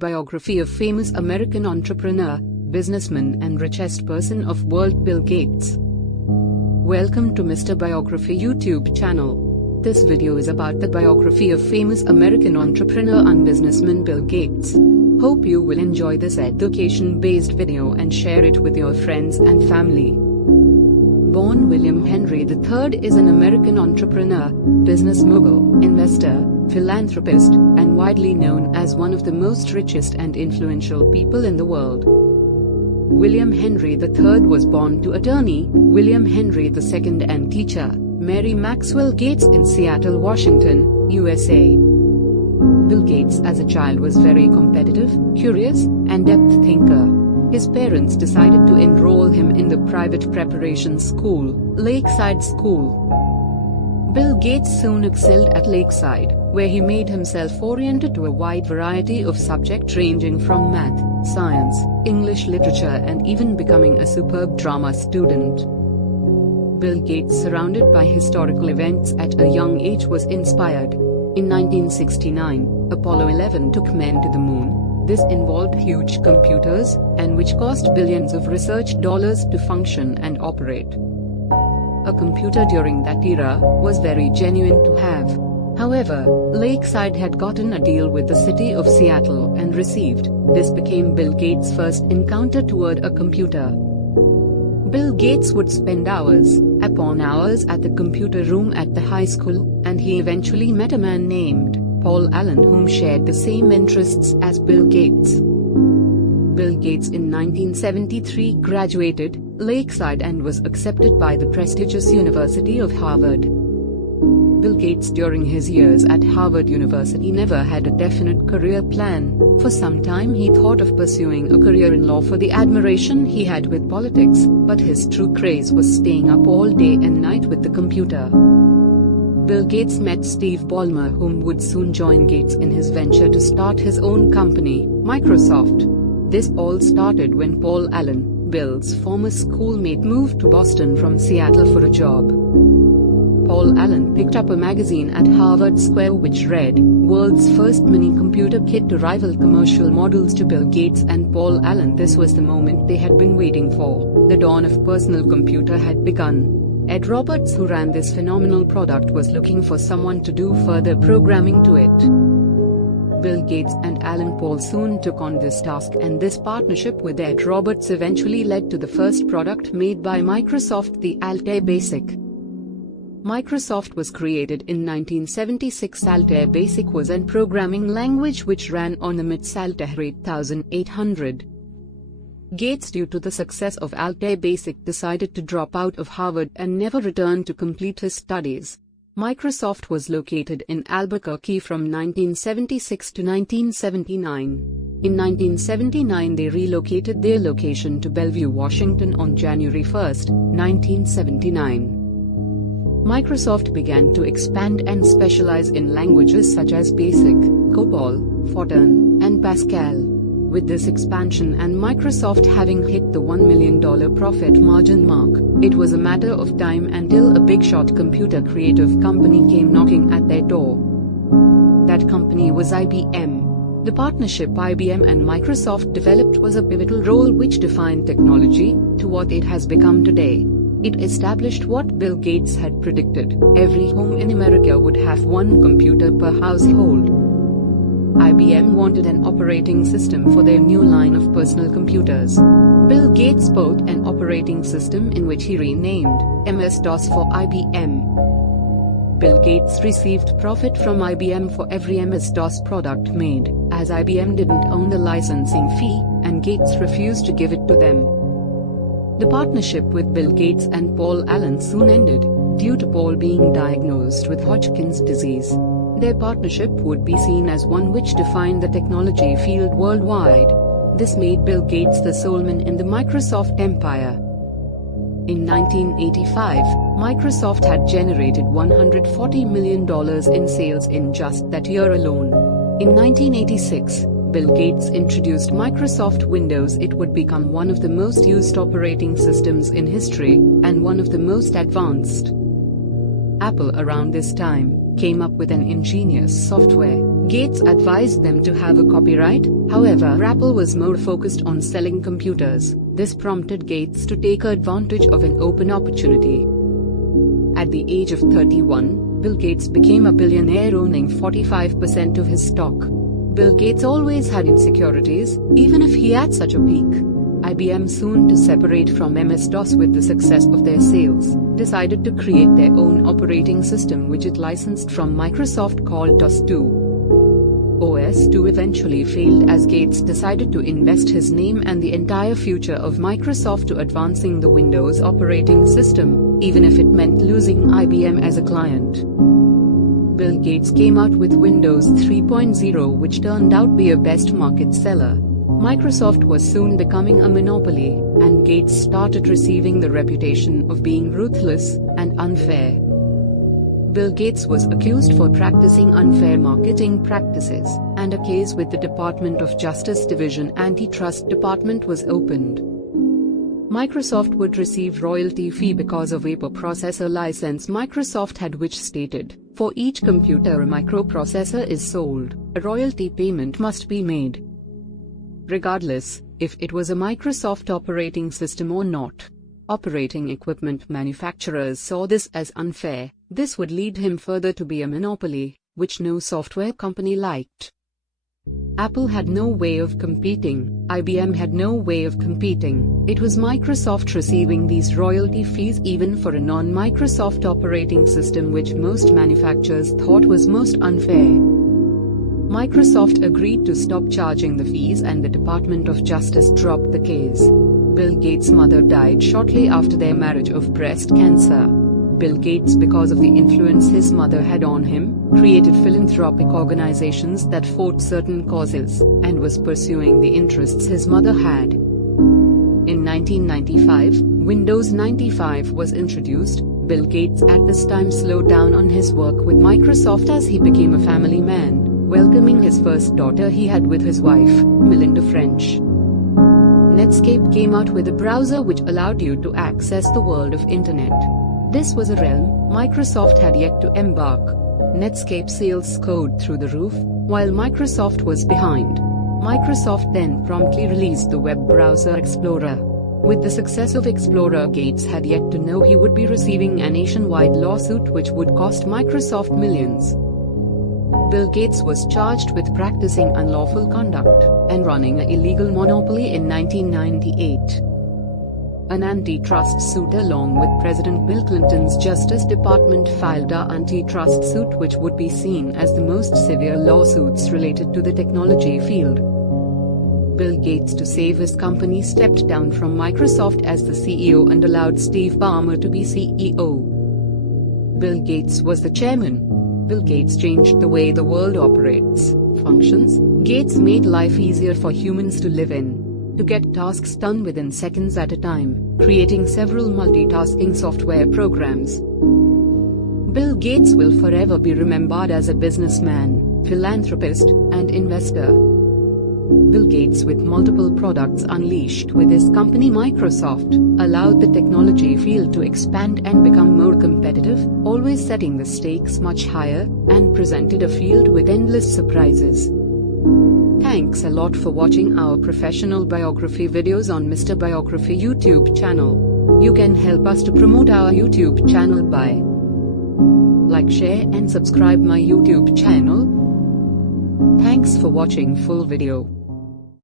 Biography of famous American entrepreneur, businessman and richest person of world Bill Gates. Welcome to Mr. Biography YouTube channel. This video is about the biography of famous American entrepreneur and businessman Bill Gates. Hope you will enjoy this education-based video and share it with your friends and family. Born William Henry III is an American entrepreneur, business mogul, investor, philanthropist, and widely known as one of the most richest and influential people in the world. William Henry III was born to attorney William Henry II and teacher Mary Maxwell Gates in Seattle, Washington, USA. Bill Gates as a child was very competitive, curious, and depth thinker. His parents decided to enroll him in the private preparation school, Lakeside School. Bill Gates soon excelled at Lakeside, where he made himself oriented to a wide variety of subjects ranging from math, science, English literature and even becoming a superb drama student. Bill Gates, surrounded by historical events at a young age, was inspired. In 1969, Apollo 11 took men to the moon. This involved huge computers, and which cost billions of research dollars to function and operate. A computer during that era was very genuine to have. However, Lakeside had gotten a deal with the city of Seattle and received. This became Bill Gates' first encounter toward a computer. Bill Gates would spend hours upon hours at the computer room at the high school, and he eventually met a man named Paul Allen whom shared the same interests as Bill Gates. Bill Gates in 1973 graduated Lakeside and was accepted by the prestigious University of Harvard. Bill Gates during his years at Harvard University never had a definite career plan. For some time he thought of pursuing a career in law for the admiration he had with politics, but his true craze was staying up all day and night with the computer. Bill Gates met Steve Ballmer, whom would soon join Gates in his venture to start his own company, Microsoft. This all started when Paul Allen, Bill's former schoolmate, moved to Boston from Seattle for a job. Paul Allen picked up a magazine at Harvard Square which read, "World's First Mini-Computer Kit to Rival Commercial Models." To Bill Gates and Paul Allen, this was the moment they had been waiting for. The dawn of personal computer had begun. Ed Roberts, who ran this phenomenal product, was looking for someone to do further programming to it. Bill Gates and Alan Paul soon took on this task, and this partnership with Ed Roberts eventually led to the first product made by Microsoft, the Altair Basic. Microsoft was created in 1976. Altair Basic was an programming language which ran on the MIT's Altair 8800. Gates, due to the success of Altair Basic, decided to drop out of Harvard and never returned to complete his studies. Microsoft was located in Albuquerque from 1976 to 1979. In 1979 they relocated their location to Bellevue, Washington on January 1, 1979. Microsoft began to expand and specialize in languages such as Basic, COBOL, Fortran, and Pascal. With this expansion and Microsoft having hit the $1 million profit margin mark, it was a matter of time until a big-shot computer creative company came knocking at their door. That company was IBM. The partnership IBM and Microsoft developed was a pivotal role which defined technology to what it has become today. It established what Bill Gates had predicted: every home in America would have one computer per household. IBM wanted an operating system for their new line of personal computers. Bill Gates bought an operating system in which he renamed MS-DOS for IBM. Bill Gates received profit from IBM for every MS-DOS product made, as IBM didn't own the licensing fee, and Gates refused to give it to them. The partnership with Bill Gates and Paul Allen soon ended, due to Paul being diagnosed with Hodgkin's disease. Their partnership would be seen as one which defined the technology field worldwide. This made Bill Gates the sole man in the Microsoft empire. In 1985, Microsoft had generated $140 million in sales in just that year alone. In 1986, Bill Gates introduced Microsoft Windows. It would become one of the most used operating systems in history, and one of the most advanced. Apple around this time came up with an ingenious software, Gates advised them to have a copyright. However, Apple was more focused on selling computers. This prompted Gates to take advantage of an open opportunity. At the age of 31, Bill Gates became a billionaire, owning 45% of his stock. Bill Gates always had insecurities, even if he had such a peak. IBM, soon to separate from MS-DOS with the success of their sales, decided to create their own operating system, which it licensed from Microsoft, called DOS2. OS2 eventually failed as Gates decided to invest his name and the entire future of Microsoft to advancing the Windows operating system, even if it meant losing IBM as a client. Bill Gates came out with Windows 3.0, which turned out to be a best market seller. Microsoft was soon becoming a monopoly, and Gates started receiving the reputation of being ruthless and unfair. Bill Gates was accused for practicing unfair marketing practices, and a case with the Department of Justice Division Antitrust Department was opened. Microsoft would receive royalty fee because of a processor license Microsoft had, which stated, for each computer a microprocessor is sold, a royalty payment must be made, regardless if it was a Microsoft operating system or not. Operating equipment manufacturers saw this as unfair. This would lead him further to be a monopoly, which no software company liked. Apple had no way of competing, IBM had no way of competing. It was Microsoft receiving these royalty fees even for a non-Microsoft operating system, which most manufacturers thought was most unfair. Microsoft agreed to stop charging the fees, and the Department of Justice dropped the case. Bill Gates' mother died shortly after their marriage of breast cancer. Bill Gates, because of the influence his mother had on him, created philanthropic organizations that fought certain causes, and was pursuing the interests his mother had. In 1995, Windows 95 was introduced. Bill Gates at this time slowed down on his work with Microsoft as he became a family man, welcoming his first daughter he had with his wife, Melinda French. Netscape came out with a browser which allowed you to access the world of internet. This was a realm Microsoft had yet to embark. Netscape sales soared through the roof, while Microsoft was behind. Microsoft then promptly released the web browser Explorer. With the success of Explorer, Gates had yet to know he would be receiving a nationwide lawsuit which would cost Microsoft millions. Bill Gates was charged with practicing unlawful conduct and running an illegal monopoly in 1998. An antitrust suit along with President Bill Clinton's Justice Department filed an antitrust suit, which would be seen as the most severe lawsuits related to the technology field. Bill Gates, to save his company, stepped down from Microsoft as the CEO and allowed Steve Ballmer to be CEO. Bill Gates was the chairman. Bill Gates changed the way the world operates, functions. Gates made life easier for humans to live in, to get tasks done within seconds at a time, creating several multitasking software programs. Bill Gates will forever be remembered as a businessman, philanthropist, and investor. Bill Gates, with multiple products unleashed with his company Microsoft, allowed the technology field to expand and become more competitive, always setting the stakes much higher, and presented a field with endless surprises. Thanks a lot for watching our professional biography videos on Mr. Biography YouTube channel. You can help us to promote our YouTube channel by like, share and subscribe my YouTube channel. Thanks for watching full video.